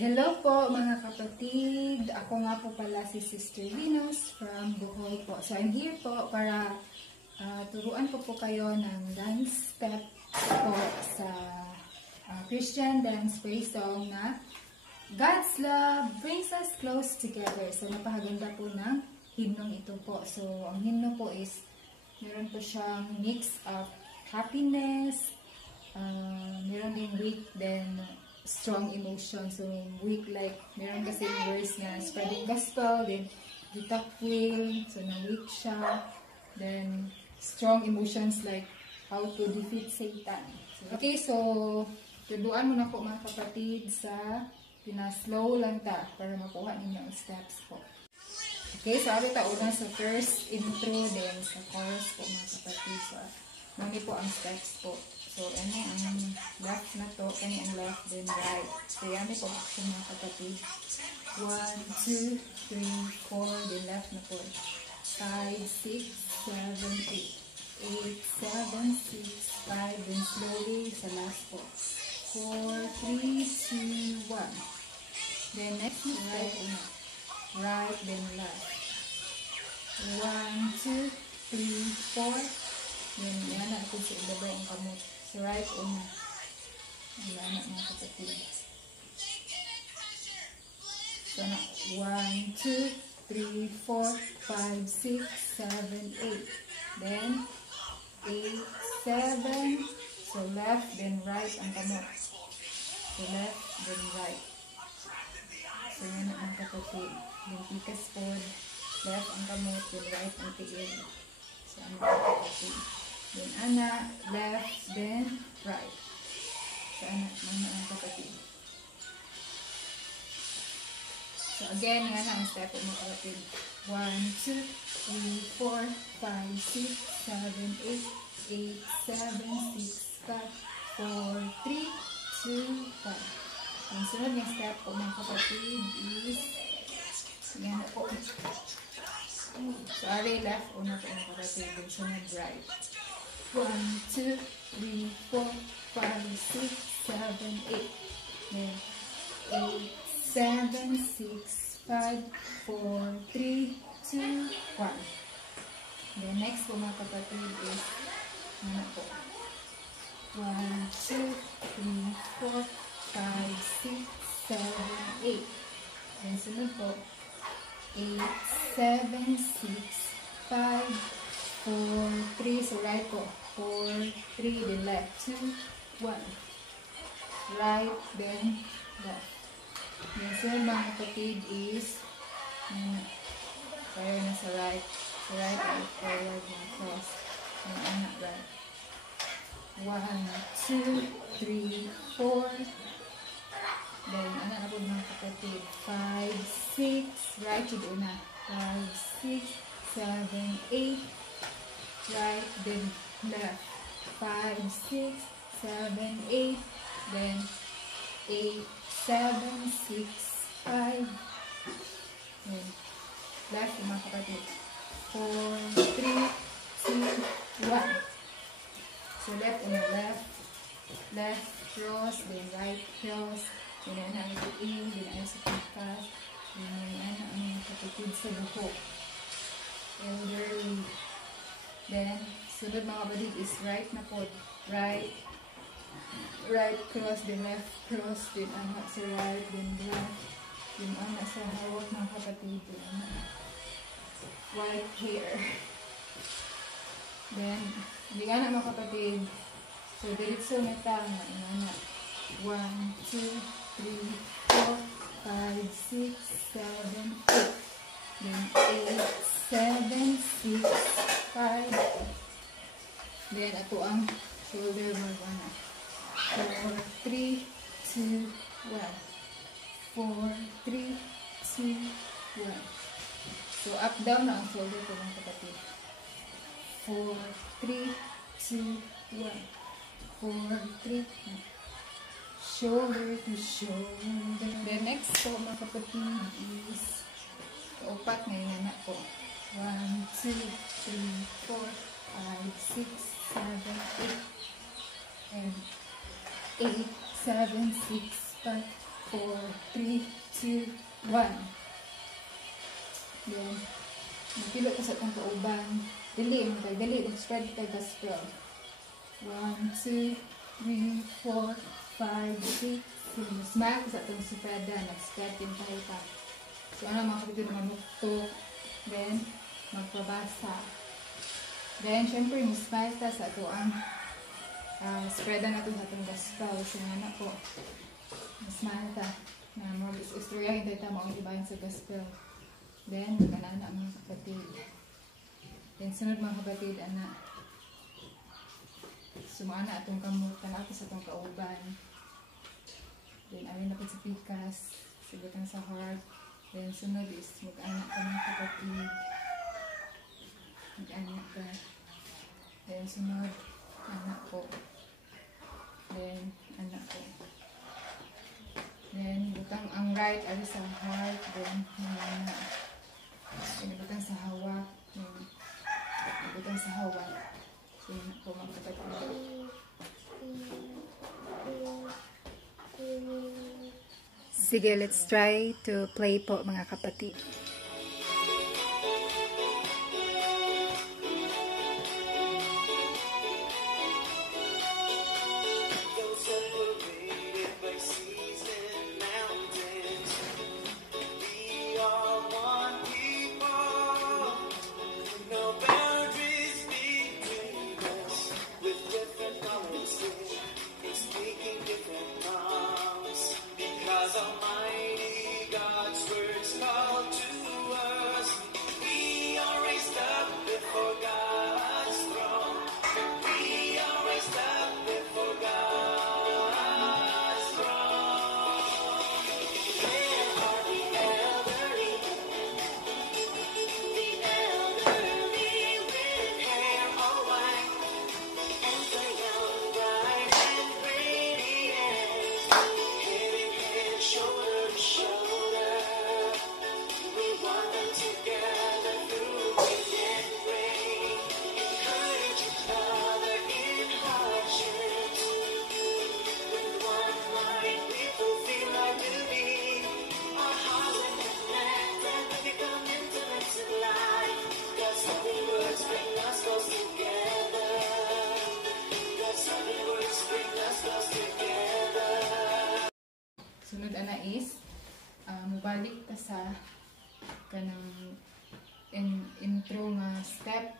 Hello po mga kapatid, ako nga po pala si Sister Venus from Bohol po. So I'm here po para turuan ko po kayo ng dance step po sa Christian dance praise song na God's Love Brings Us Close Together. So napakaganda po ng hymnong ito po. So ang hymno po is meron po siyang mix of happiness, meron din weak, then strong emotion. So weak like meron kasi verse na spreading gospel, then the will, so na weak siya. Then strong emotions like how to defeat Satan. Okay, so tuduan mo na po mga kapatid sa pinaslow lang ta para makuha ninyo ang steps po. Okay, so ari ta una sa first intro, then sa chorus po mga kapatid. So mani po ang steps po. So, ano ang left na to, ano ang left, then right. So, yan po action mga kapatid. 1, 2, 3, 4, then left na po. 5, 6, 7, 8. 8, 7, 6, 5, then slowly sa last po. 4, 3, 2, 1. Then next is right, right, then left. 1, 2, 3, 4. Then, yan na po sa ibaba ang kamot. So, right, una. Wala na mga kapatid. So, na 1, 2, 3, 4, 5, 6, 7, 8. Then, 8, 7. So, left, then right ang kamot. So, left, then right. So, yan na mga kapatid. Then, pikas pod. Left ang kamot, then right ang tiil. So, ano mga kapatid. Then, ana, left, then right. So, ana, ang kapatid. So, again, nga na ang step mo kapatid. 1, 2, 3, 4, 5, 6, 7, 8, 8, 7, 6, 5, 4, 3, 2, 1. Ang sunod ng step po mga kapatid is, yan na po. So, ari left, una po mga kapatid. Then, sunod right. 1, 2, 3, 4, 5, 6, 7, 8. Then 8, 7, 6, 5, 4, 3, 2, 1. Then next po mga kapatid is ano po? 1, 2, 3, 4, 5, 6, 7, 8. Then sunod po 8, 7, 6, 5, 4, 3, so right po. 4, 3, then left. 2, 1. Right, then left. Yung sunod mga kapatid is, kaya na sa right. Sa right, ay forward ng cross. Yung anak right. 1, 2, 3, 4. Then, anak na po mga kapatid. 5, 6, right, yung una. 5, 6, 7, 8. Right, then left. 5, 6, 7, 8. Then 8, 7, 6, 5. Then left mga kapatid. 4, 3, 2, 1. So left and left. Left cross, then right cross. Then ano ang ituin, then ano sa pagkas. Then ano ang mga kapatid sa buhok. Elderly. Then, sunod mga kapatid is right na po. Right. Right cross, then left cross, then anak sa right, then left. Then anak sa hawak ng kapatid. Then white hair. Then, hindi nga na mga kapatid. So, diretso na tama. Anak. 1, 2, 3, 4, 5, 6, 7, 8. Then 8, 7, 6, 5. Then ato ang shoulder mag-ana. 4, 3, 2, 1. 4, 3, 2, 1. So up down na ang shoulder ko mga kapatid. 4, 3, 2, 1. 4, 3, shoulder to shoulder. The next po mga kapatid is upat na yung anak ko. 1, 2, 3, 4, 5, 6, 7, 8. And 8, 7, 6, 5, 4, 3, 2, 1. Then, magpilo ko sa itong kauban. Dali, mag-spread kay gospel. 1, 2, 3, 4, 5, 6, 7. Smile ko sa itong supreda. Nag-spread yung kahita. So, ano mga kapitid, manukto. Then, magpabasa. Then, syempre, smile ta sa ito ang spreada na ito sa itong gospel. So, ano po, smile ta. Na mga istoryahin tayo ta, mga ibahin sa gospel. Then, mag-anana mga kapatid. Then, sunod mga kapatid, anak. Sumana atong kamutan ako sa itong kauban. Then, alin na po sa pikas. Sigutan sa heart. Then, sunod is mag-anak ka mga kapatid. Mag-anak ka. Then, sunod, anak ko. Then, anak ko. Then, butang ang right, ali sa heart. Then, anak. Then, butang sa hawak. Then, butang sa hawak. So, anak ko mga kapatid. Sige, let's try to play po mga kapatid. Sunod ana is mubalik ta sa kanang intro nga step.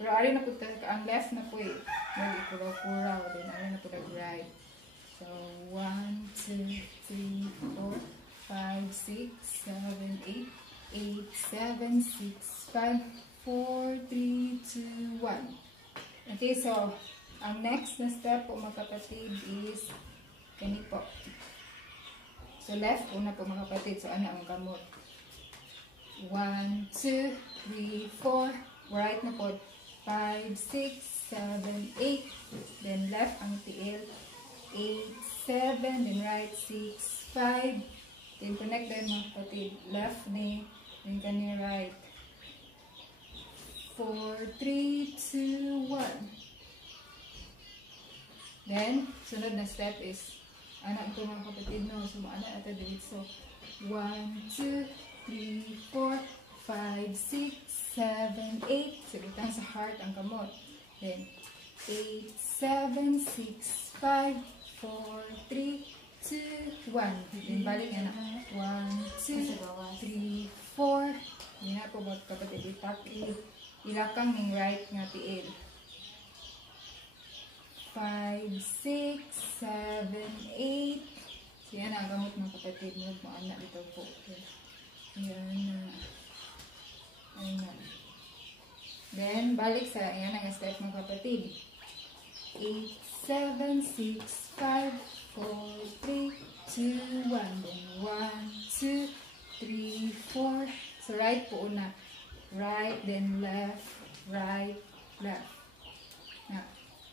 Pero ari na pud ang left na po may ikuraw-kuraw din ari na pud ang right. So 1 2 3 4 5 6 7 8 8 7 6 5 4 3 2 1. Okay, so ang next na step po mga kapatid is kani po. So left una po mga kapatid. So ana ang kamot. 1, 2, 3, 4. Right na po. 5, 6, 7, 8. Then left ang tiil. 8, 7. Then right 6, 5. Then connect din mga kapatid. Left ni. Then kani right. 4, 3, 2, 1. Then sunod na step is anak ito mga kapatid no. So, anak ito dito. So, 1, 2, 3, 4, 5, 6, 7, 8. Sabitan sa heart ang kamot. Then, 8, 7, 6, 5, 4, 3, 2, 1. Then, balik anak. 1, 2, 3, 4. Hindi na po mga kapatid. Ilakang ng right nga tiil. 5, 6, 7, 8. So, yan ang gamot ng kapatid mo. Maanak dito po. Yan na. Ayan. Then, balik sa, yan ang step ng kapatid. 8, 7, 6, 5, 4, 3, 2, 1. Then, 1, 2, 3, 4. So, right po una. Right, then left, right, left. Now,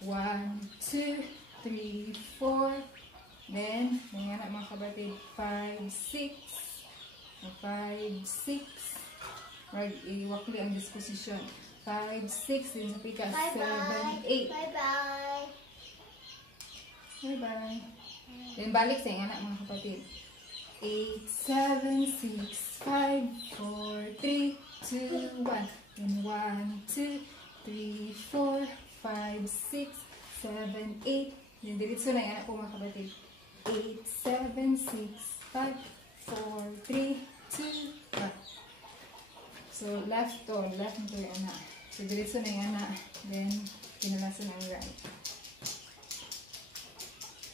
1, 2, 3, 4. Then, yan ang mga kapatid. 5, 6. 5, 6. Right, iwakli ang disposition. 5, 6. Then sa pika, 7, 8. Bye-bye. Bye-bye. Then, balik sa yan ang mga kapatid. 8, 7, 6, 5, 4, 3, 2, 1. And 1, 2, 3, 4, 5, 6, 7, 8. Yan, diretso na yan po mga kapatid. 8, 7, 6, 5, 4, 3, 2, 1. So, left to yung anak. So, diretso na yung anak. Then, pinalasan ang right.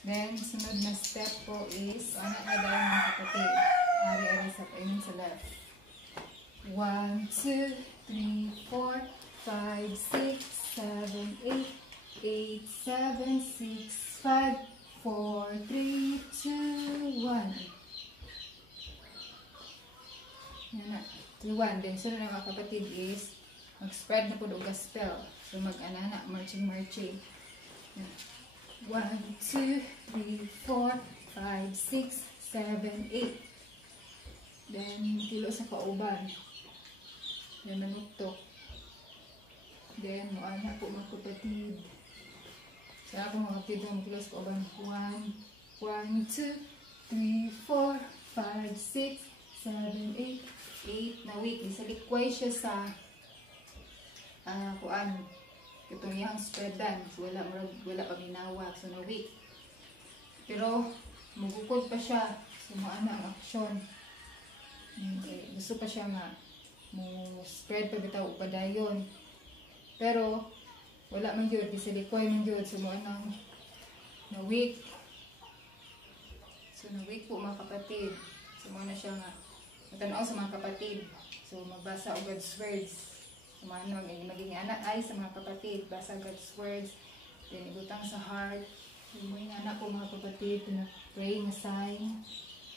Then, sunod na step po is, anak na dahil mga kapatid. Ari-ari sa painin sa left. 1, 2, 3, 4, 5, 6, 7, 8, 8, 7, 6, 5, 4, 3, 2, 1. Yan na. 2, 1. Then, sunod na mga kapatid is, mag-spread na po o gospel. So, mag-anana, marching. 1, 2, 3, 4, 5, 6, 7, 8. Then, kilo sa kauban. Then, manuktok. Then, muana po mga kapatid. So, ako mga kapatid, kilo sa kauban. 1, 2, 3, 4, 5, 6, 7, 8. 8 na week. Isalikway siya sa kuan. Itong iyang spreadan. So, wala pa minawa. So, na week. Pero, magukod pa siya. So, muana ang aksyon. Okay. Gusto pa siya nga spread pa bitaw upadayon. Pero wala man yun, disilikoy man yun. So muanang na week. So na week po mga kapatid. So muna siya nga matanaw sa mga kapatid. So magbasa og God's words. So muanang maging anak ay sa mga kapatid. Basa God's words. Then ibutang sa heart. Yung mga anak po mga kapatid. Pray nga sign.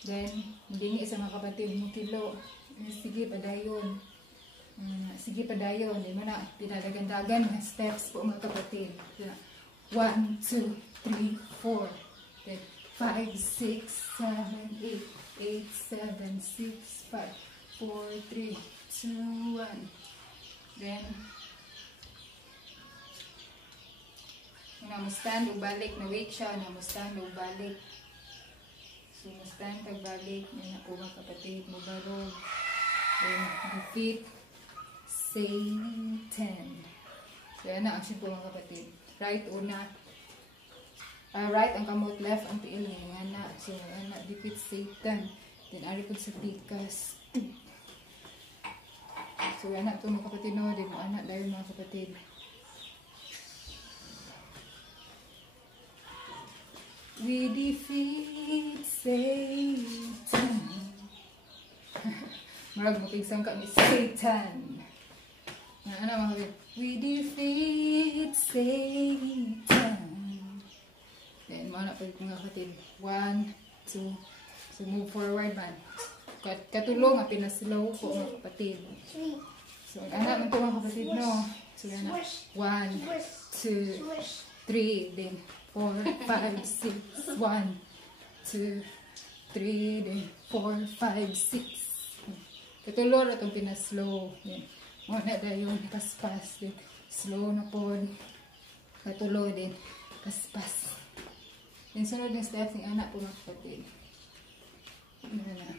Then, hindi sa mga kapatid mo kilo. Sige, padayon. Sige, padayon. Hindi mo na pinadagandagan na steps po mga kapatid. 1, 2, 3, 4. Then, 5, 6, 7, 8. 8, 7, 6, 5, 4, 3, 2, 1. Then, stand o balik. Na-wake siya. Stand o balik. So, stand pagbalik, yan na po mga kapatid, mubarog, then defeat Satan. So, yan na, action po mga kapatid. Right una, right ang kamot, left ang tiil niya, yan na. So, yan na, defeat Satan. Then, ari po sa pikas. So, yan na ito mga kapatid, no, din mo anak dahil mga kapatid. We defeat Satan. Marag mo pigsang kami Satan. Ano mga kapatid? We defeat Satan. Then mga kapatid. 1, 2. So move forward man. Katulong ang pinaslow po mga kapatid. So anak man ito mga kapatid no. So yan na. 1, 2, 3. Then 4, 5, 6, 1, 2, 3, then 4, 5, 6. Katulor itong pinaslow. Muna dayon, paspas. Then, slow na po. Katulo din, paspas. Then, sunod yung steps ng anak po mga kapatid. Ano na.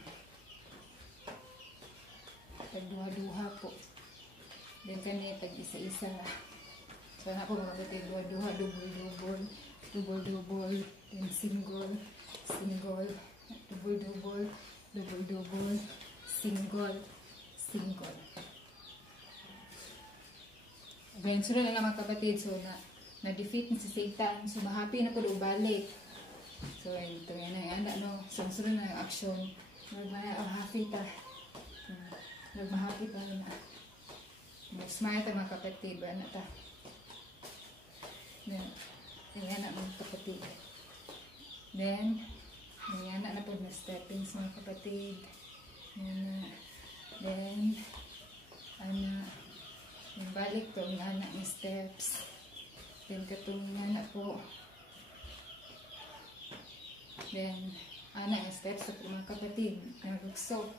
Tagduha-duha po. Then, kanina tag-isa-isa na. So, anak po mga kapatid, duha-duha, double-double. Double-double, then single, double-double, double-double, single. Then, sunod na mga kapatid, so na-defeat na si Satan, so mahappy na po balik. So, ito yan na yan, no? So, sunod na yung action. Happy ta. Nagmahappy pa na. Mag-smile ta mga kapatid, ba na ta? Yan na mga kapatid. Then, yan na po na steppings mga kapatid. Yan na. Then, yung balik to, yung anak ng steps. Then, katong anak po. Then, anak ng steps sa mga kapatid. Nagukso.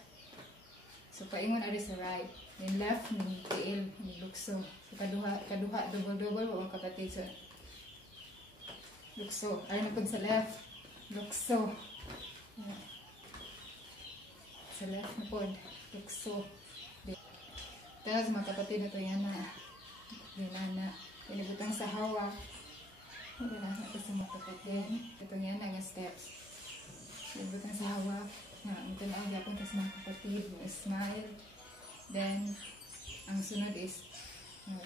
So, paingon ari sa right. Then, left, ng tiil, nagukso. So, kaduha, double-double po mga kapatid. So, lukso. Ay, napag sa left. Lukso. sa left na pod. Tukso. Tapos mga kapatid na ito yan na. Ginana. Pinibutang sa hawa. Wala na ito sa mga kapatid. Ito yan na nga steps. Pinibutang sa hawa. Ito na ang gapon sa mga kapatid. Smile. Then, ang sunod is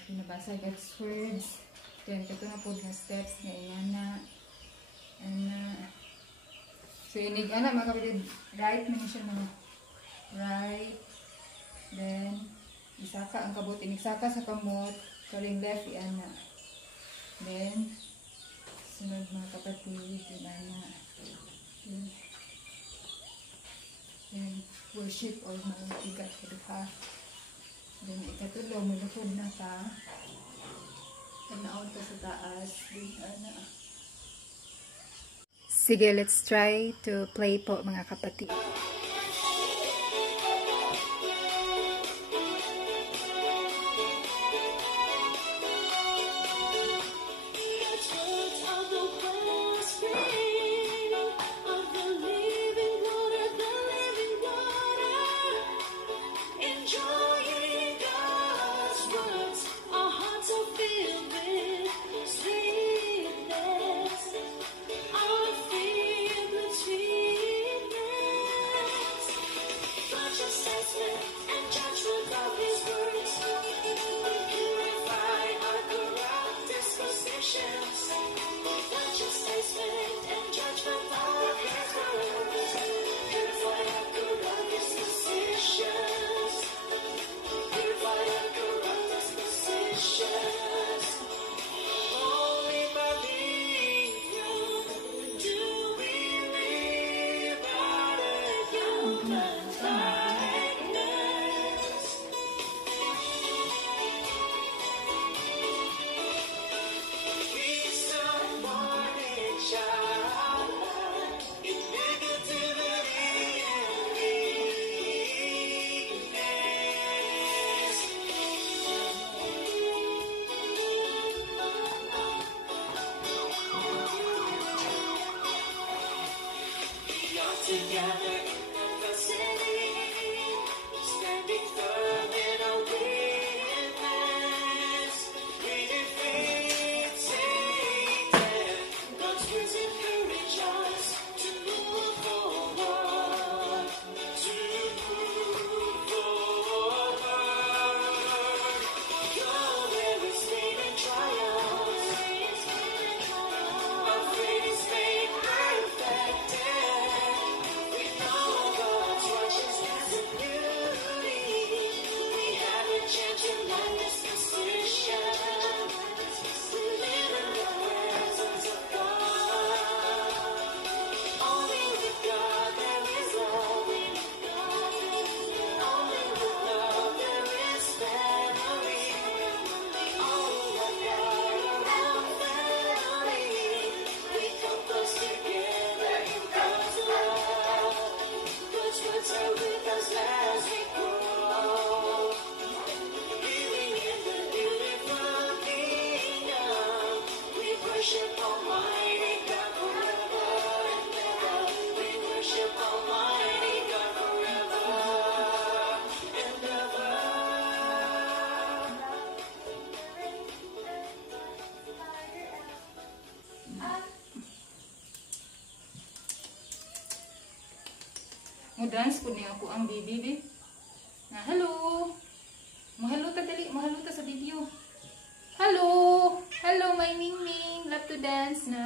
pinabasa God's words. Then, ito na po na steps na iyana. So, inig ana mga kapatid. Right na siya mga right. Then, isaka ang kabot. Inisaka sa kamot. Kaling left, iyana. Then, sunod mga kapatid. Iyana. Then, worship or mautigat ka duha. Then, ikatulo, mulukod na ka. Tanaon ka sa taas. Then, ana. Sige, let's try to play po mga kapatid. Together in the city, standing firm in our witness, we defeat Satan. God's words encourage us to move forward, to move forward. Though there is pain and trials, our faith is made perfect. Mo-dance po niya ako ang baby. Na, hello! Mahalo ta dali, mahalo ta sa video. Hello! Hello, my Ming Ming! Love to dance na!